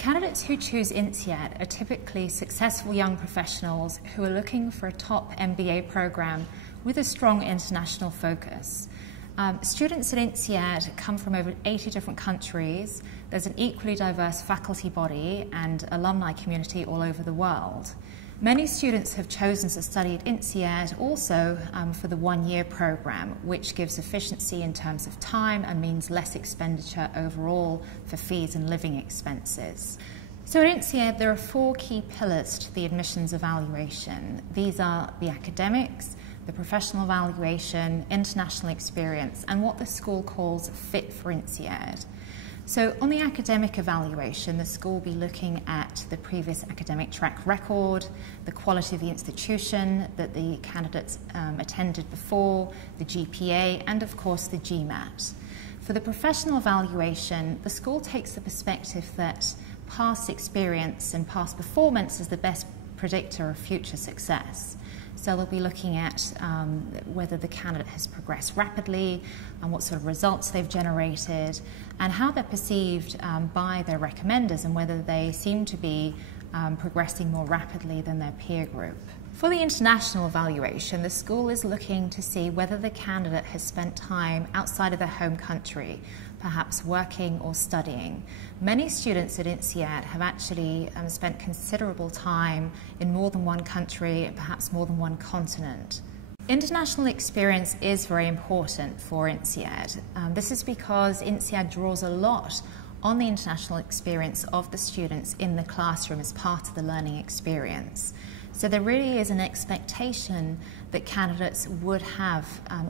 Candidates who choose INSEAD are typically successful young professionals who are looking for a top MBA program with a strong international focus. Students at INSEAD come from over 80 different countries. There's an equally diverse faculty body and alumni community all over the world. Many students have chosen to study at INSEAD also for the one-year program, which gives efficiency in terms of time and means less expenditure overall for fees and living expenses. So at INSEAD, there are 4 key pillars to the admissions evaluation. These are the academics, the professional evaluation, international experience, and what the school calls fit for INSEAD. So on the academic evaluation, the school will be looking at the previous academic track record, the quality of the institution that the candidates attended before, the GPA, and of course the GMAT. For the professional evaluation, the school takes the perspective that past experience and past performance is the best predictor of future success. So they'll be looking at whether the candidate has progressed rapidly and what sort of results they've generated and how they're perceived by their recommenders and whether they seem to be progressing more rapidly than their peer group. For the international evaluation, the school is looking to see whether the candidate has spent time outside of their home country, perhaps working or studying. Many students at INSEAD have actually spent considerable time in more than one country and perhaps more than one continent. International experience is very important for INSEAD. This is because INSEAD draws a lot on the international experience of the students in the classroom as part of the learning experience. So there really is an expectation that candidates would have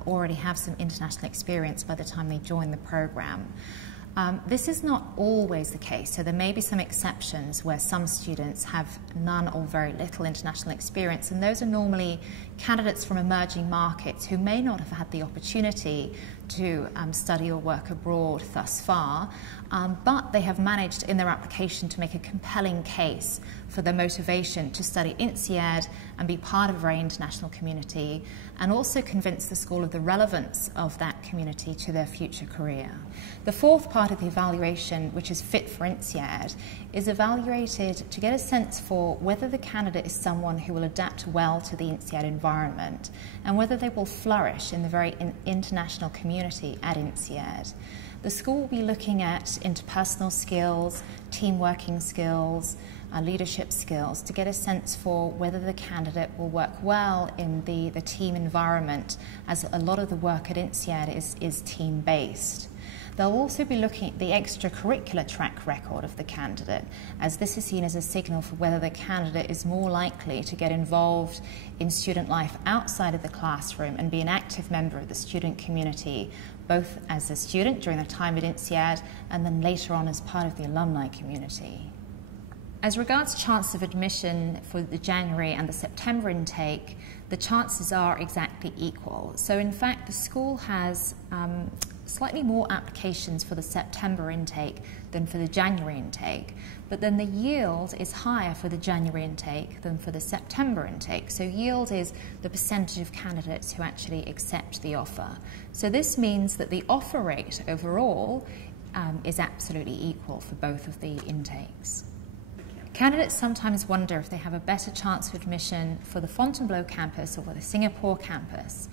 already have some international experience by the time they join the program. This is not always the case, so there may be some exceptions where some students have none or very little international experience, and those are normally candidates from emerging markets who may not have had the opportunity to study or work abroad thus far, but they have managed in their application to make a compelling case for their motivation to study INSEAD and be part of a very international community, and also convince the school of the relevance of that community to their future career. The 4th part of the evaluation, which is fit for INSEAD, is evaluated to get a sense for whether the candidate is someone who will adapt well to the INSEAD environment and whether they will flourish in the very international community at INSEAD. The school will be looking at interpersonal skills, team working skills, leadership skills to get a sense for whether the candidate will work well in the team environment, as a lot of the work at INSEAD is team-based. They'll also be looking at the extracurricular track record of the candidate, as this is seen as a signal for whether the candidate is more likely to get involved in student life outside of the classroom and be an active member of the student community, both as a student during their time at INSEAD and then later on as part of the alumni community. As regards chance of admission for the January and the September intake, the chances are exactly equal. So in fact, the school has slightly more applications for the September intake than for the January intake, but then the yield is higher for the January intake than for the September intake. So yield is the percentage of candidates who actually accept the offer. So this means that the offer rate overall is absolutely equal for both of the intakes. Candidates sometimes wonder if they have a better chance of admission for the Fontainebleau campus or for the Singapore campus.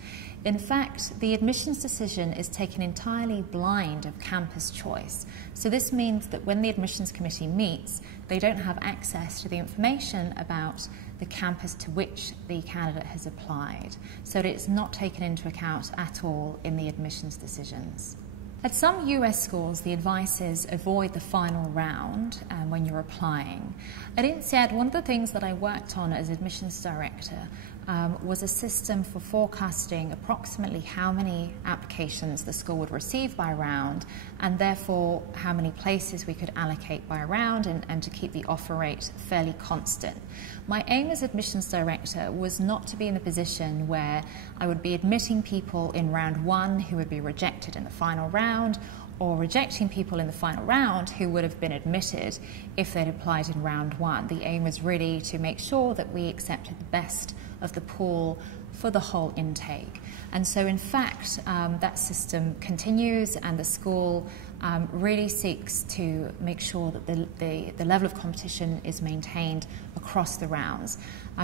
In fact, the admissions decision is taken entirely blind of campus choice. So this means that when the admissions committee meets, they don't have access to the information about the campus to which the candidate has applied. So it's not taken into account at all in the admissions decisions. At some US schools, the advice is avoid the final round when you're applying. At INSEAD, one of the things that I worked on as admissions director was a system for forecasting approximately how many applications the school would receive by round, and therefore how many places we could allocate by round, and to keep the offer rate fairly constant. My aim as admissions director was not to be in a position where I would be admitting people in round 1 who would be rejected in the final round, or rejecting people in the final round who would have been admitted if they'd applied in round 1. The aim was really to make sure that we accepted the best of the pool for the whole intake. And so in fact, that system continues, and the school really seeks to make sure that the level of competition is maintained across the rounds.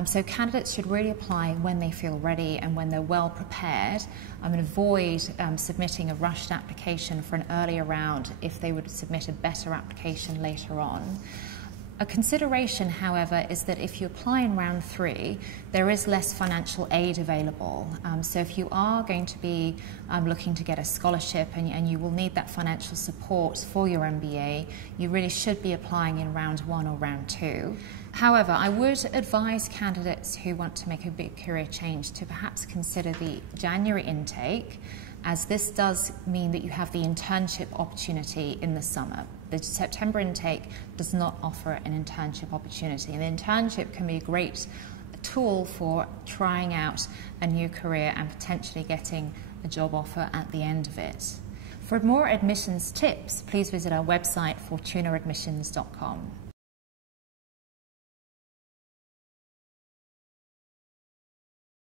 So candidates should really apply when they feel ready and when they're well prepared, and avoid submitting a rushed application for an earlier round if they would submit a better application later on. A consideration, however, is that if you apply in round 3, there is less financial aid available. So if you are going to be looking to get a scholarship and you will need that financial support for your MBA, you really should be applying in round 1 or round 2. However, I would advise candidates who want to make a big career change to perhaps consider the January intake, as this does mean that you have the internship opportunity in the summer. The September intake does not offer an internship opportunity, and the internship can be a great tool for trying out a new career and potentially getting a job offer at the end of it. For more admissions tips, please visit our website, fortunaadmissions.com.